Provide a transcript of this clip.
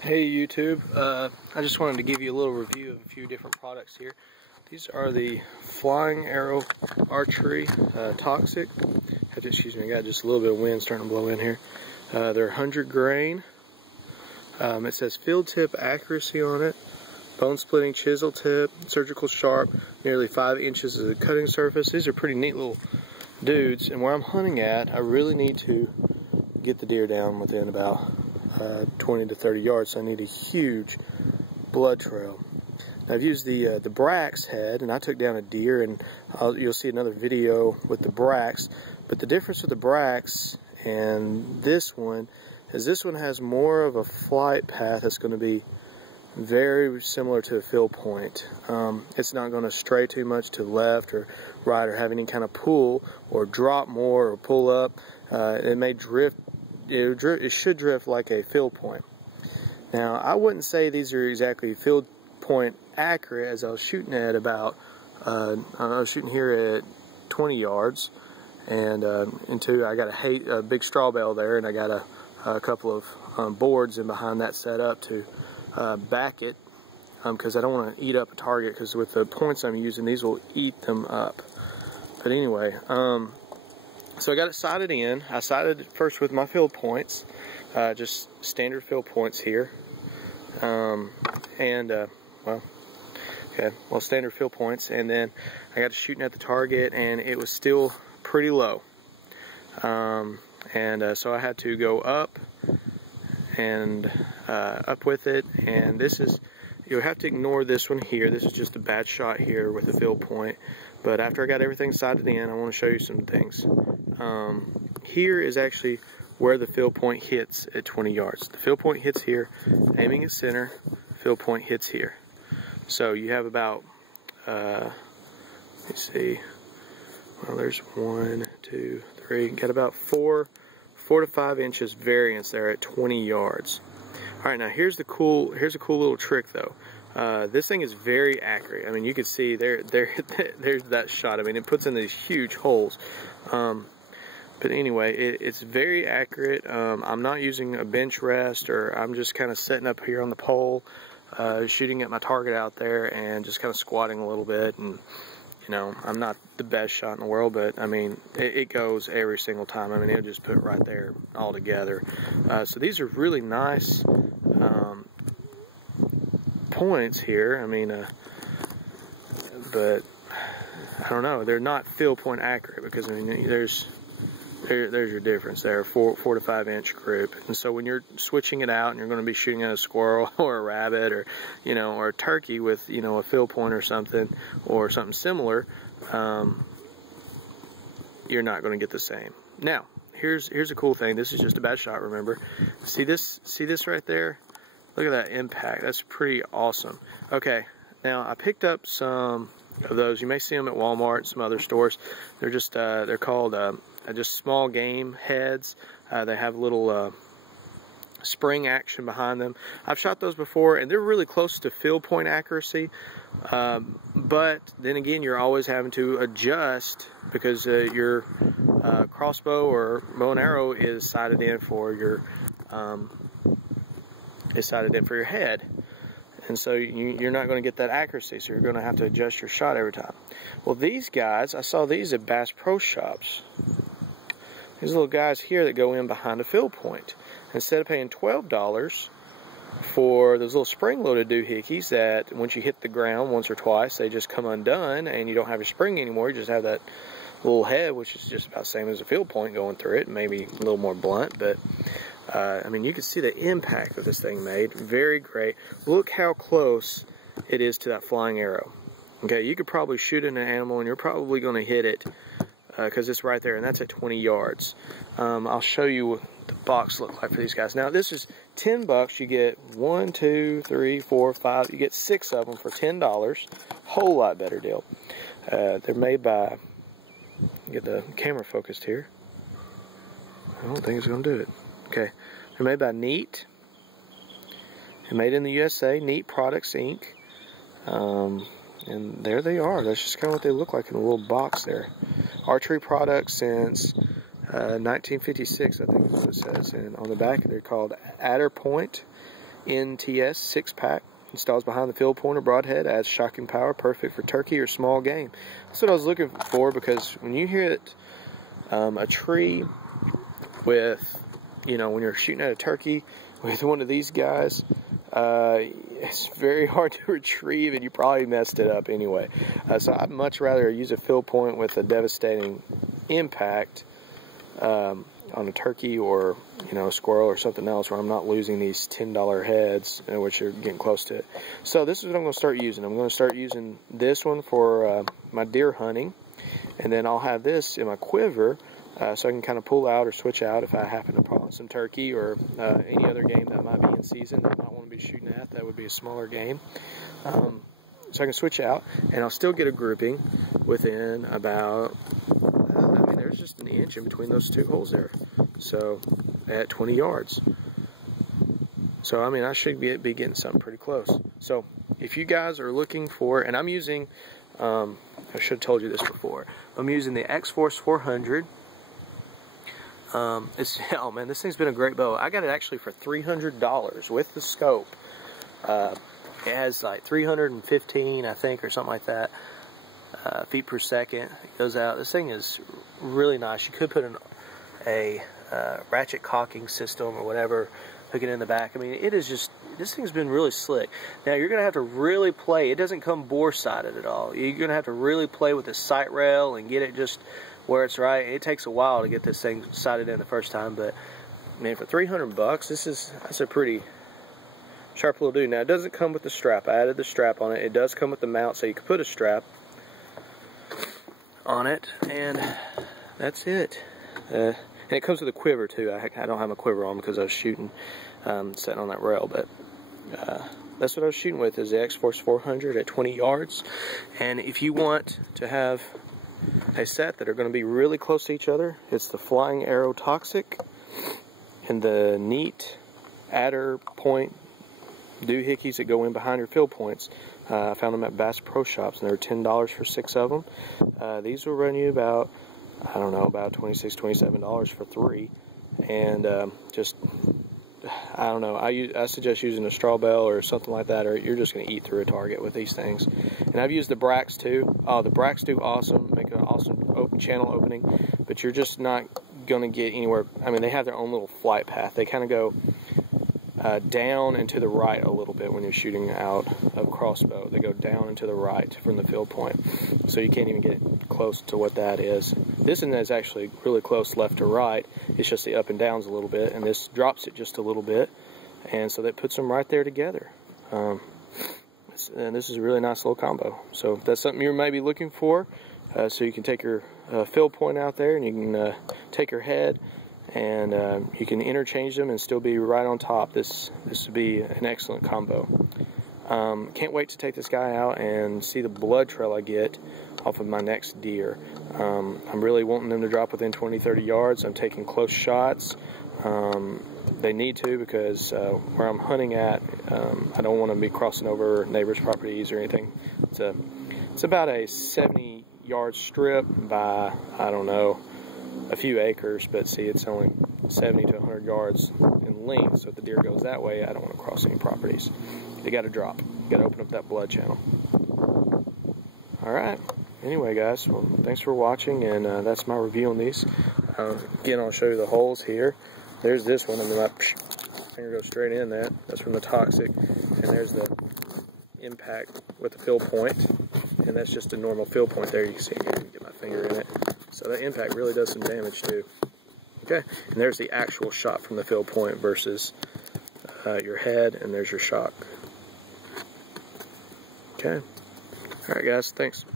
Hey YouTube, I just wanted to give you a little review of a few different products here. These are the Flying Arrow Archery Toxic. Excuse me, I got just a little bit of wind starting to blow in here. They're 100 grain. It says field tip accuracy on it, bone splitting chisel tip, surgical sharp, nearly 5 inches of the cutting surface. These are pretty neat little dudes, and where I'm hunting at, I really need to get the deer down within about 20 to 30 yards, so I need a huge blood trail. Now, I've used the Brax head, and I took down a deer, and you'll see another video with the Brax. But the difference with the Brax and this one is this one has more of a flight path that's going to be very similar to a field point. It's not going to stray too much to the left or right or have any kind of pull or drop more or pull up. It may drift. It should drift like a field point. Now, I wouldn't say these are exactly field point accurate, as I was shooting at about, I was shooting here at 20 yards, and I got a big straw bale there, and I got a couple of boards in behind that set up to back it, because I don't want to eat up a target, because with the points I'm using, these will eat them up. But anyway, so I got it sighted in. I sighted first with my field points, just standard field points here, standard field points, and then I got to shooting at the target, and it was still pretty low, so I had to go up and up with it, and this is, you'll have to ignore this one here. This is just a bad shot here with the field point. But after I got everything sighted in, I want to show you some things. Here is actually where the field point hits at 20 yards. The field point hits here, aiming at center, field point hits here. So you have about, let's see, well, there's 1, 2, 3, got about 4 to 5 inches variance there at 20 yards. All right, now here's a cool little trick though. This thing is very accurate. I mean, you can see there's that shot. I mean, it puts in these huge holes. But anyway, it's very accurate. I'm not using a bench rest, or I'm just kind of sitting up here on the pole, shooting at my target out there, and just kind of squatting a little bit. And you know, I'm not the best shot in the world, but I mean, it goes every single time. I mean, it'll just put it right there all together. So these are really nice points here. I mean, but I don't know. They're not field point accurate, because I mean, there's your difference there, 4 to 5 inch group. And so when you're switching it out and you're going to be shooting at a squirrel or a rabbit, or or a turkey with a field point or something similar, you're not going to get the same. Now, here's a cool thing. This is just a bad shot, remember. See this right there? Look at that impact. That's pretty awesome. Okay, now I picked up some of those. You may see them at Walmart, some other stores. They're just they're called just small game heads. They have a little spring action behind them. I've shot those before, and they're really close to field point accuracy. But then again, you're always having to adjust, because your crossbow or bow and arrow is sighted in for your head, and so you're not going to get that accuracy, so you're going to have to adjust your shot every time. Well, these guys, I saw these at Bass Pro Shops. These little guys here that go in behind a field point. Instead of paying $12 for those little spring-loaded doohickeys that once you hit the ground once or twice, they just come undone, and you don't have your spring anymore. You just have that little head, which is just about the same as a field point going through it, maybe a little more blunt, but I mean, you can see the impact that this thing made. Very great. Look how close it is to that flying arrow. Okay, you could probably shoot at an animal, and you're probably going to hit it, because it's right there, and that's at 20 yards. I'll show you what the box looks like for these guys. Now, this is $10. You get 1, 2, 3, 4, 5. You get 6 of them for $10. Whole lot better deal. They're made by, get the camera focused here. I don't think it's going to do it. Okay, they're made by Neet. They're made in the USA, Neet Products Inc. And there they are. That's just kind of what they look like in a little box there. Archery products since 1956, I think is what it says. And on the back, they're called Adder Point NTS 6-pack. Installs behind the field pointer broadhead, adds shocking power, perfect for turkey or small game. That's what I was looking for, because when you hit a tree with, you know, when you're shooting at a turkey with one of these guys, it's very hard to retrieve, and you probably messed it up anyway. So I'd much rather use a field point with a devastating impact on a turkey, or, you know, a squirrel or something else, where I'm not losing these $10 heads, which are getting close to it. So this is what I'm going to start using. I'm going to start using this one for my deer hunting, and then I'll have this in my quiver, so I can kind of pull out or switch out if I happen to pull some turkey or any other game that might be in season that I might want to be shooting at. That would be a smaller game. So I can switch out, and I'll still get a grouping within about, I mean, there's just an inch in between those two holes there. So at 20 yards. So, I mean, I should be getting something pretty close. So if you guys are looking for, and I'm using, I should have told you this before, I'm using the X-Force 400. Oh man, this thing's been a great bow. I got it actually for $300 with the scope. It has like 315, I think, or something like that, feet per second. It goes out. This thing is really nice. You could put a ratchet cocking system or whatever, hook it in the back. I mean, it is just, this thing's been really slick. Now, you're going to have to really play. It doesn't come bore-sided at all. You're going to have to really play with the sight rail and get it just where it's right. It takes a while to get this thing sighted in the first time, but I mean, for $300 bucks, that's a pretty sharp little dude. Now, it doesn't come with the strap. I added the strap on it. It does come with the mount, so you can put a strap on it, and that's it. And it comes with a quiver too. I don't have a quiver on because I was shooting, sitting on that rail, but that's what I was shooting with, is the X-Force 400 at 20 yards. And if you want to have a set that are going to be really close to each other, it's the Flying Arrow Toxic and the Neet adder point doohickeys that go in behind your field points. I found them at Bass Pro Shops, and they were $10 for 6 of them. These will run you about, I don't know, about $26, $27 for 3. And just, I don't know, I suggest using a straw bale or something like that, or you're just going to eat through a target with these things. And I've used the Bracks too. Oh, the Bracks do awesome, make an awesome channel opening, but you're just not going to get anywhere. I mean, they have their own little flight path. They kind of go down and to the right a little bit when you're shooting out of crossbow. They go down and to the right from the field point, so you can't even get close to what that is. This one is actually really close left to right. It's just the up and downs a little bit, and this drops it just a little bit, and so that puts them right there together. And this is a really nice little combo. So if that's something you may be looking for, so you can take your field point out there, and you can take your head, and you can interchange them and still be right on top. This would be an excellent combo. Can't wait to take this guy out and see the blood trail I get off of my next deer. I'm really wanting them to drop within 20-30 yards. I'm taking close shots. They need to, because where I'm hunting at, I don't want to be crossing over neighbors' properties or anything. It's about a 70-yard strip by, I don't know, a few acres, but see, it's only 70 to 100 yards in length, so if the deer goes that way, I don't want to cross any properties. They got to drop. You got to open up that blood channel. Alright, anyway guys, well, thanks for watching, and that's my review on these. Again, I'll show you the holes here. There's this one, and my finger goes straight in that. That's from the Toxic, and there's the impact with the field point, and that's just a normal field point there. You can see here, you get my finger in it. So that impact really does some damage too. Okay, and there's the actual shot from the field point versus your head, and there's your shock. Okay, alright guys, thanks.